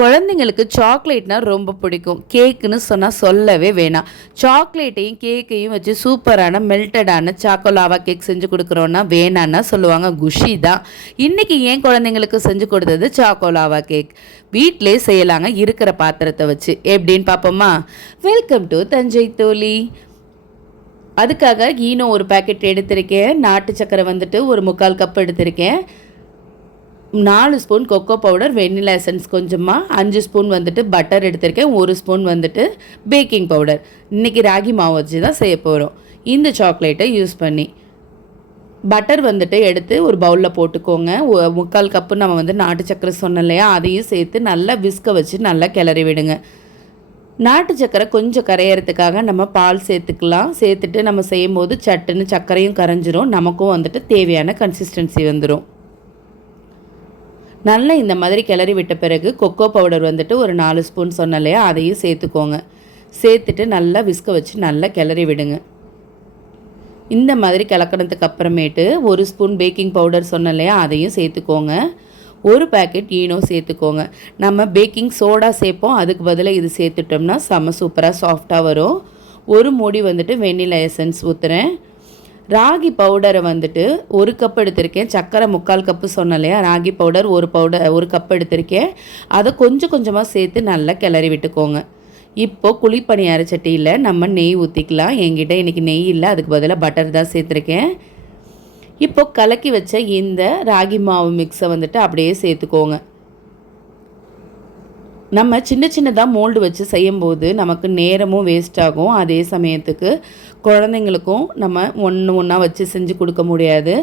குழந்தைங்களுக்கு சாக்லேட்னால் ரொம்ப பிடிக்கும். கேக்குன்னு சொன்னால் சொல்லவே வேணாம். சாக்லேட்டையும் கேக்கையும் வச்சு சூப்பரான மெல்டடான சாக்கோலாவா கேக் செஞ்சு கொடுக்குறோன்னா வேணான்னா சொல்லுவாங்க. குஷி தான். இன்றைக்கி ஏன் குழந்தைங்களுக்கு செஞ்சு கொடுத்தது சாக்கோலாவா கேக் வீட்டிலே செய்யலாங்க இருக்கிற பாத்திரத்தை வச்சு. எப்படின்னு பார்ப்போமா வெல்கம் டு தஞ்சை தோழி. அதுக்காக ஈனோ ஒரு பேக்கெட் எடுத்திருக்கேன். நாட்டு சக்கரை வந்துட்டு ஒரு முக்கால் கப் எடுத்திருக்கேன். நாலு spoon cocoa powder vanilla essence கொஞ்சமாக அஞ்சு ஸ்பூன் வந்துட்டு பட்டர் எடுத்திருக்கேன் ஒரு ஸ்பூன் வந்துட்டு பேக்கிங் பவுடர் இன்றைக்கி ராகி மாவு வச்சு தான் செய்ய போகிறோம் இந்த சாக்லேட்டை யூஸ் பண்ணி பட்டர் வந்துட்டு எடுத்து ஒரு பவுலில் போட்டுக்கோங்க. முக்கால் கப்பு நம்ம வந்து நாட்டு சக்கரை சொன்னோம் இல்லையா அதையும் சேர்த்து நல்லா விஸ்க வச்சு நல்லா கிளறி விடுங்க. நாட்டு சக்கரை கொஞ்சம் கரையறதுக்காக நம்ம பால் சேர்த்துக்கலாம். சேர்த்துட்டு நம்ம செய்யும்போது சட்டுன்னு சர்க்கரையும் கரைஞ்சிரும். நமக்கும் வந்துட்டு தேவையான கன்சிஸ்டன்சி வந்துடும் நல்லா இந்த மாதிரி கிளறி விட்ட பிறகு கொக்கோ பவுடர் வந்துட்டு ஒரு நாலு ஸ்பூன் சொன்ன இல்லையா அதையும் சேர்த்துக்கோங்க. சேர்த்துட்டு நல்லா விஸ்க வச்சு நல்லா கிளறி விடுங்க. இந்த மாதிரி கலக்கினதுக்கு அப்புறமேட்டு ஒரு ஸ்பூன் பேக்கிங் பவுடர் சொன்ன இல்லையா அதையும் சேர்த்துக்கோங்க. ஒரு பேக்கெட் ஈனோ சேர்த்துக்கோங்க. நம்ம பேக்கிங் சோடா சேர்ப்போம் அதுக்கு பதிலாக இது சேர்த்துட்டோம்னா செம சூப்பராக சாஃப்டாக வரும். ஒரு மூடி வந்துட்டு வெண்ணிலா எசன்ஸ் ஊற்றுறேன் ராகி பவுடரை வந்துட்டு ஒரு கப் எடுத்திருக்கேன். சக்கரை முக்கால் கப்பு சொன்னலையா இல்லையா ராகி பவுடர் ஒரு பவுடர் ஒரு கப் எடுத்திருக்கேன். அதை கொஞ்சம் கொஞ்சமாக சேர்த்து நல்லா கிளறி விட்டுக்கோங்க. இப்போது குழிப்பணியார சட்டியில் நம்ம நெய் ஊற்றிக்கலாம் என்கிட்ட இன்றைக்கி நெய் இல்லை அதுக்கு பதிலாக பட்டர் தான் சேர்த்துருக்கேன். இப்போது கலக்கி வச்ச இந்த ராகி மாவு மிக்ஸை வந்துட்டு அப்படியே சேர்த்துக்கோங்க. நம்ம சின்ன சின்னதாக மோல்டு வச்சு செய்யும்போது நமக்கு நேரமும் வேஸ்ட் ஆகும். அதே சமயத்துக்கு குழந்தைங்களுக்கும் நம்ம ஒன்று ஒன்றா வச்சு செஞ்சு கொடுக்க முடியாது.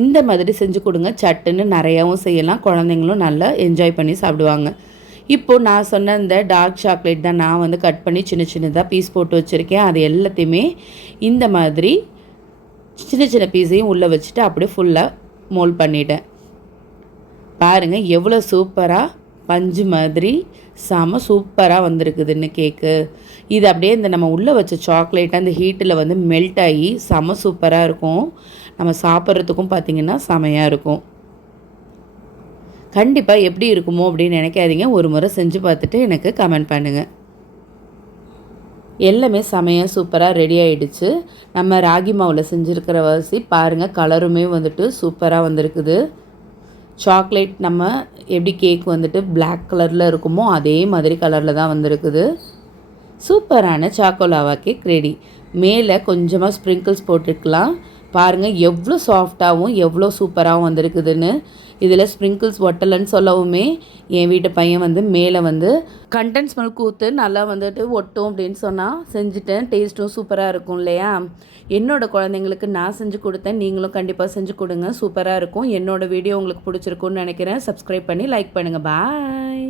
இந்த மாதிரி செஞ்சு கொடுங்க. சட்டுன்னு நிறையாவும் செய்யலாம். குழந்தைங்களும் நல்லா என்ஜாய் பண்ணி சாப்பிடுவாங்க. இப்போ நான் சொன்ன இந்த டார்க் சாக்லேட் தான் நான் வந்து கட் பண்ணி சின்ன சின்னதாக பீஸ் போட்டு வச்சுருக்கேன். அது எல்லாத்தையுமே இந்த மாதிரி சின்ன சின்ன பீஸையும் உள்ளே வச்சுட்டு அப்படியே ஃபுல்லாக மோல்ட் பண்ணிட்டேன். பாருங்கள் எவ்வளோ சூப்பராக பஞ்சு மாதிரி செம சூப்பராக வந்திருக்குதுன்னு கேக்கு. இது அப்படியே இந்த நம்ம உள்ளே வச்ச சாக்லேட் அந்த ஹீட்டில் வந்து மெல்ட் ஆகி செம சூப்பராக இருக்கும். நம்ம சாப்பிட்றதுக்கும் பார்த்திங்கன்னா செமையாக இருக்கும். கண்டிப்பாக எப்படி இருக்குமோ அப்படின்னு நினைக்காதீங்க. ஒரு முறை செஞ்சு பார்த்துட்டு எனக்கு கமெண்ட் பண்ணுங்கள் எல்லாமே செமையாக சூப்பராக ரெடி ஆகிடுச்சு நம்ம ராகி மாவில் செஞ்சுருக்கிற வரிசி பாருங்கள் கலருமே வந்துட்டு சூப்பராக வந்திருக்குது. சாக்லேட் நம்ம எப்படி கேக் வந்துட்டு பிளாக் கலரில் இருக்குமோ அதே மாதிரி கலரில் தான் வந்திருக்குது. சூப்பரான சாக்கோலாவா கேக் ரெடி மேலே கொஞ்சமாக ஸ்ப்ரிங்கிள்ஸ் போட்டுக்கலாம். பாருங்கள் எவ்வளோ சாஃப்டாகவும் எவ்வளோ சூப்பராகவும் வந்திருக்குதுன்னு. இதில் ஸ்ப்ரிங்கிள்ஸ் ஒட்டலைன்னு சொல்லவுமே என் வீட்டு பையன் வந்து மேலே வந்து கண்டென்ட் மில்க் ஊற்று நல்லா வந்துட்டு ஒட்டும் அப்படின்னு சொன்னால் செஞ்சுட்டேன் டேஸ்ட்டும் சூப்பராக இருக்கும் இல்லையா? என்னோடய குழந்தைங்களுக்கு நான் செஞ்சு கொடுத்தேன் நீங்களும் கண்டிப்பாக செஞ்சு கொடுங்க சூப்பராக இருக்கும். என்னோடய வீடியோ உங்களுக்கு பிடிச்சிருக்கும்னு நினைக்கிறேன். சப்ஸ்கிரைப் பண்ணி லைக் பண்ணுங்கள் பாய்